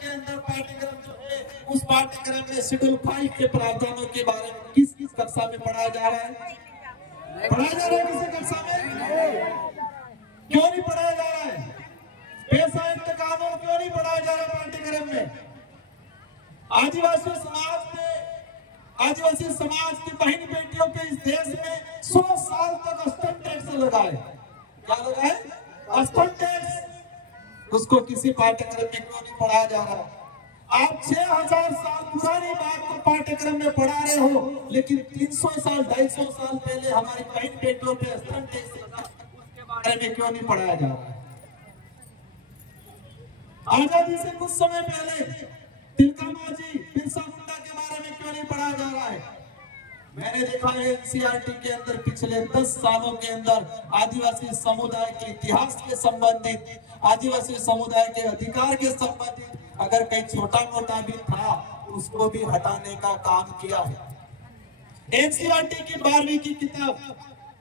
अंदर पाठ्यक्रम जो है, उस पाठ्यक्रम में शेड्यूल 5 के प्रावधानों के बारे में किस किस कक्षा में पढ़ाया जा रहा है? पढ़ाया जा रहा है किसी कक्षा में? क्यों नहीं पढ़ाया जा रहा है? बेसाइंस कानून क्यों नहीं पढ़ाया जा रहा पाठ्यक्रम में? आदिवासी समाज की बहन बेटियों के इस देश में 100 साल तक स्तन टैक्स लगाए। क्या लगाए? स्तन टैक्स। उसको किसी पाठ्यक्रम में क्यों नहीं पढ़ाया जा रहा? आप 6000 साल पुरानी बात को पाठ्यक्रम में पढ़ा रहे हो, लेकिन 300 साल 250 साल पहले हमारी बहन बेटियों पे स्तन टैक्स लगा, उसके बारे में क्यों नहीं पढ़ाया जा रहा? आजादी से कुछ समय पहले तिलका मांझी, बिरसा मुंडा के बारे में क्यों नहीं पढ़ाया जा रहा है? मैंने देखा है एनसीईआरटी के अंदर पिछले 10 सालों के अंदर आदिवासी समुदाय के इतिहास के संबंधित, आदिवासी समुदाय के अधिकार के संबंधित अगर कहीं छोटा मोटा भी था, उसको भी हटाने का काम किया है। एनसीईआरटी की 12वीं की किताब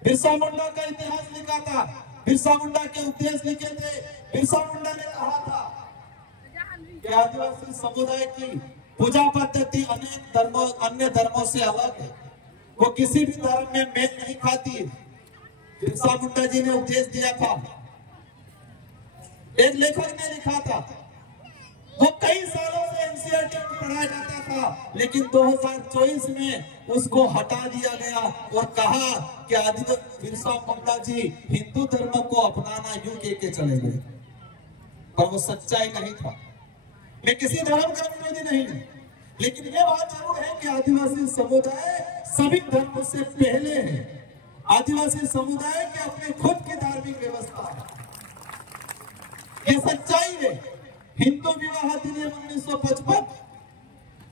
बिरसा मुंडा का इतिहास लिखा था, बिरसा मुंडा के उद्देश्य लिखे थे। बिरसा मुंडा ने कहा था कि आदिवासी समुदाय की पूजा पद्धति अन्य धर्मों से अलग है, वो किसी भी धर्म में मेल नहीं खाती है। बिरसा मुंडा जी ने उपदेश दिया था। एक लेखक ने लिखा था वो कई सालों से एनसीईआरटी में पढ़ाया जाता था, लेकिन 2024 में उसको हटा दिया गया और कहा कि आदिवासी बिरसा मुंडा जी हिंदू धर्म को अपनाना यूं के चले गए, पर वो सच्चाई नहीं था। मैं किसी धर्म का विरोधी नहीं हूं, लेकिन ये बात जरूर है कि आदिवासी समुदाय सभी धर्मों से पहले है। आदिवासी समुदाय के अपने खुद की धार्मिक व्यवस्था है, ये सच्चाई है। हिंदू विवाह अधिनियम 1955,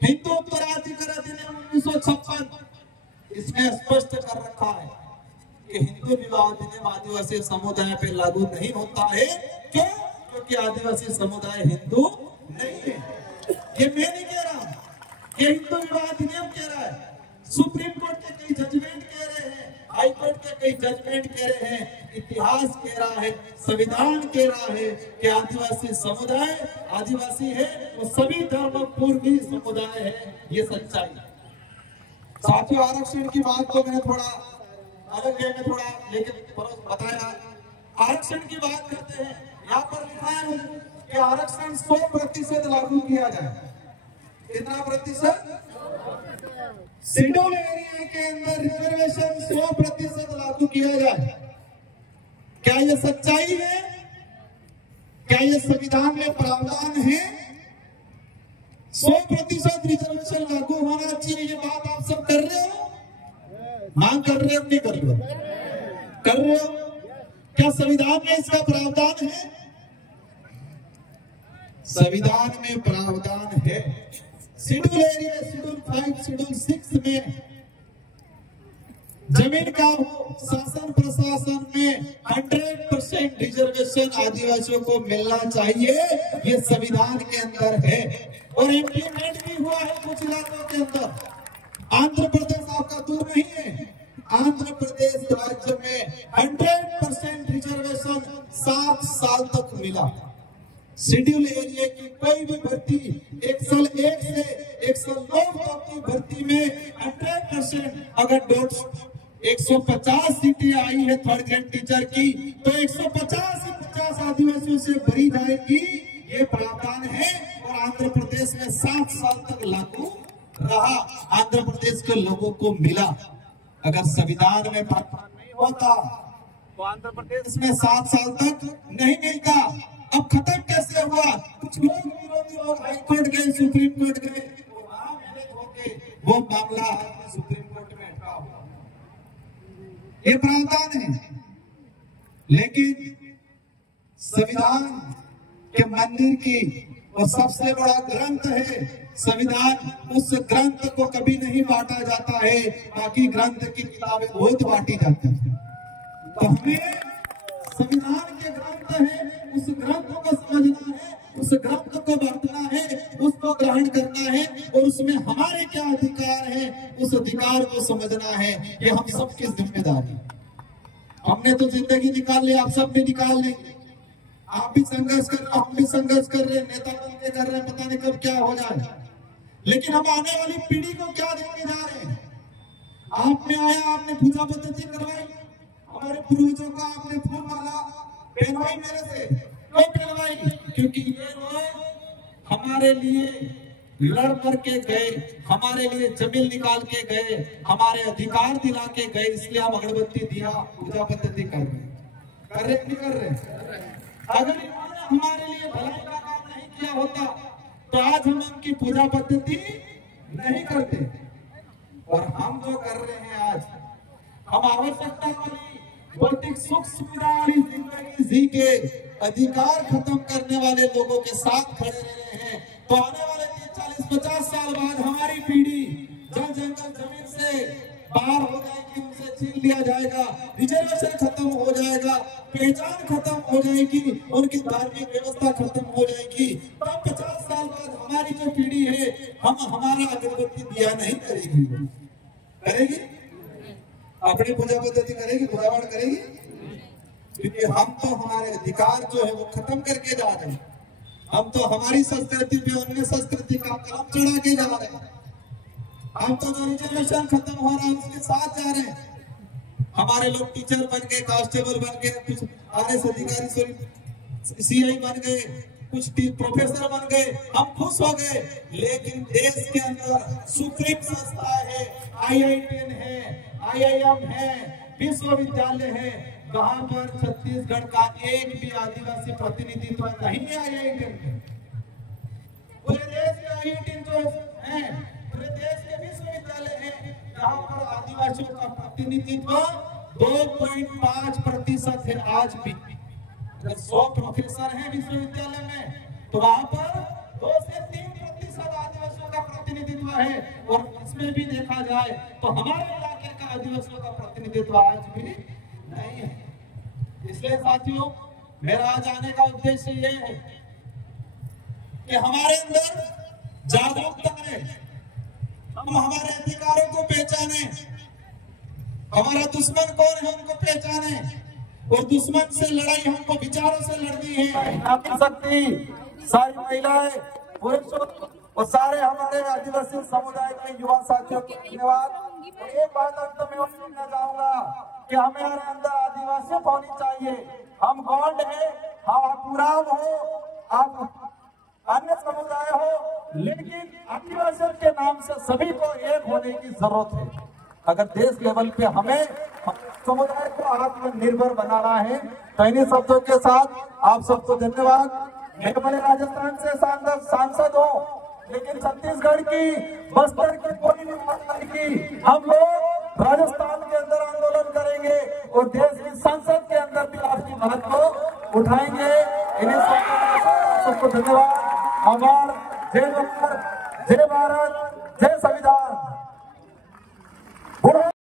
हिंदू उत्तराधिकार अधिनियम 1956 इसमें स्पष्ट कर रखा है कि हिंदू विवाह अधिनियम आदिवासी समुदाय पे लागू नहीं होता है। क्यों? क्योंकि आदिवासी समुदाय हिंदू नहीं है। ये मैं नहीं कह रहा, ये हिंदू विवाह अधिनियम कह रहा है। सुप्रीम कोर्ट के कई जजमेंट कह रहे हैं, हाई कोर्ट के कई जजमेंट कह रहे हैं, इतिहास कह रहा है, संविधान कह रहा है कि आदिवासी समुदाय आदिवासी है, वो सभी धर्म पूर्वी समुदाय है। ये सच्चाई। साथियों, आरक्षण की बात तो मैंने थोड़ा अलग वे में थोड़ा लेकिन बताया। आरक्षण की बात करते हैं, यहाँ पर लिखा है कि आरक्षण 100% लागू किया जाए। कितना प्रतिशत? शेड्यूल एरिया के अंदर रिजर्वेशन 100% लागू किया जाए। क्या ये सच्चाई है? क्या ये संविधान में प्रावधान है? 100% रिजर्वेशन लागू होना चाहिए। ये बात आप सब कर रहे हो? मांग कर रहे हो? नहीं कर रहे हो? कर रहे हो? क्या संविधान में इसका प्रावधान है? संविधान में प्रावधान है। शेड्यूल एरिया, शेड्यूल 5, शेड्यूल 6 में जमीन का शासन प्रशासन में 100% रिजर्वेशन आदिवासियों को मिलना चाहिए। ये संविधान के अंदर है और इम्प्लीमेंट भी हुआ है कुछ इलाकों के अंदर। आंध्र प्रदेश आपका दूर नहीं है। आंध्र प्रदेश राज्य में 100% रिजर्वेशन 7 साल तक मिला। शेड्यूल एरिया की कोई भी भर्ती 101 से 109 तक की भर्ती में 100% अगर 150 सीटें आई है थर्ड ग्रेड टीचर की, तो 150 से 50 आदिवासियों से भरी जाएगी। ये प्रावधान है और आंध्र प्रदेश में 7 साल तक लागू रहा। आंध्र प्रदेश के लोगों को मिला। अगर संविधान में प्रावधान नहीं होता तो आंध्र प्रदेश में 7 साल तक नहीं मिलता। अब खत्म कैसे हुआ? कुछ लोग विरोधी लोग हाई कोर्ट गए, सुप्रीम कोर्ट गए, वो मामला सुप्रीम कोर्ट में अटका हुआ। ये प्रावधान है, लेकिन संविधान के मंदिर की और सबसे बड़ा ग्रंथ है संविधान। उस ग्रंथ को कभी नहीं बांटा जाता है, बाकी ग्रंथ की किताबें बहुत बांटी जाती है। तो हमें संविधान के ग्रंथ है, उस ग्रंथ को समझना है, उस ग्रंथ को बरतना है, उसको ग्रहण करना है और उसमें हमारे क्या अधिकार है, उस अधिकार को समझना है। ये हम सबकी जिम्मेदारी। हमने तो जिंदगी निकाल ली, आप सब भी निकाल लेंगे। आप भी संघर्ष कर रहे, हम भी संघर्ष कर रहे, नेता बनके कर रहे हैं, पता नहीं कब क्या हो जाए। लेकिन हम आने वाली पीढ़ी को क्या देने जा रहे हैं? आप में आया, आपने पूजा पद्धति करवाई, हमारे पूर्वजों का आपने फूल माला पहनवाई मेरे से। क्यों पहनवाई? क्योंकि ये लोग हमारे लिए लड़ मर के गए, हमारे लिए जमीन निकाल के गए, हमारे अधिकार दिला के गए, इसलिए हम अगरबत्ती दिया पूजा पद्धति कर रहे नहीं कर रहे। अगर इन्होंने हमारे लिए भलाई का काम नहीं किया होता तो आज हम उनकी पूजा पद्धति नहीं करते। और हम जो कर रहे हैं आज, हम आवश्यकता वाली भौतिक सुख सुविधा वाली जिंदगी जी के अधिकार खत्म करने वाले लोगों के साथ खड़े रहे हैं। तो आने वाले 40-50 साल बाद हमारी पीढ़ी जल जंगल जमीन से बाहर हो जाएगी, उनसे छीन लिया जाएगा, रिजर्वेशन खत्म हो जाएगा, पहचान खत्म हो जाएगी, उनकी धार्मिक व्यवस्था खत्म हो जाएगी। तो 50 साल बाद हमारी जो पीढ़ी है, हम हमारा अगरबत्ती दिया नहीं करेगी। करेगी? अपनी पूजा पद्धति करेगी, पूजा करेगी? क्योंकि हम तो हमारे अधिकार जो है वो खत्म करके जा रहे हैं। हम तो हमारी संस्कृति पे अन्य संस्कृति का कलम चढ़ा के जा रहे हैं। हम तो जो रिजर्वेशन खत्म हो रहा है उसके साथ जा रहे हैं। हमारे लोग टीचर बन गए, कांस्टेबल बन गए, कुछ RS अधिकारी, CI बन गए, कुछ प्रोफेसर बन गए, हम खुश हो गए। लेकिन देश के अंदर सुप्रीम संस्था है, IITN है, IIM है, विश्वविद्यालय है, वहां पर छत्तीसगढ़ का एक भी आदिवासी प्रतिनिधित्व नहीं है। IITN पूरे देश के IITN जो है, पूरे देश के विश्वविद्यालय है, जहां पर आदिवासियों का प्रतिनिधित्व 2.5% है आज भी। अगर 100 प्रोफेसर हैं विश्वविद्यालय में, तो वहां पर 2 से 3% आदिवासियों का प्रतिनिधित्व है। और इसमें भी देखा जाए तो हमारे इलाके का आदिवासियों का प्रतिनिधित्व आज भी नहीं है। इसलिए साथियों, मेरा आज आने का उद्देश्य ये है कि हमारे अंदर जागरूकता है, हम हमारे अधिकारों को पहचाने, हमारा दुश्मन कौन है उनको पहचाने, और दुश्मन से लड़ाई हमको विचारों से लड़नी है। शक्ति सारी महिलाएं, पुरुष और सारे हमारे आदिवासी समुदाय के युवा साथियों को धन्यवाद। और एक बात अंत में कहना चाहूंगा कि हमारे अंदर आदिवासी होनी चाहिए। हम गौंड है, आप उराव हो, आप अन्य समुदाय हो, लेकिन आदिवासियों के नाम से सभी को एक होने की जरूरत है। अगर देश लेवल पे हमें समुदाय को आत्मनिर्भर बनाना है, तो इन्हीं शब्दों के साथ आप सबको धन्यवाद। मैं भले राजस्थान से सांसद हूँ, लेकिन छत्तीसगढ़ की, बस्तर की कोई भी मांग की, हम लोग राजस्थान के अंदर आंदोलन करेंगे और देश की संसद के अंदर भी आपकी बात को उठाएंगे। इन्हीं सबको धन्यवाद। आभार। जय भारत, जय संविधान।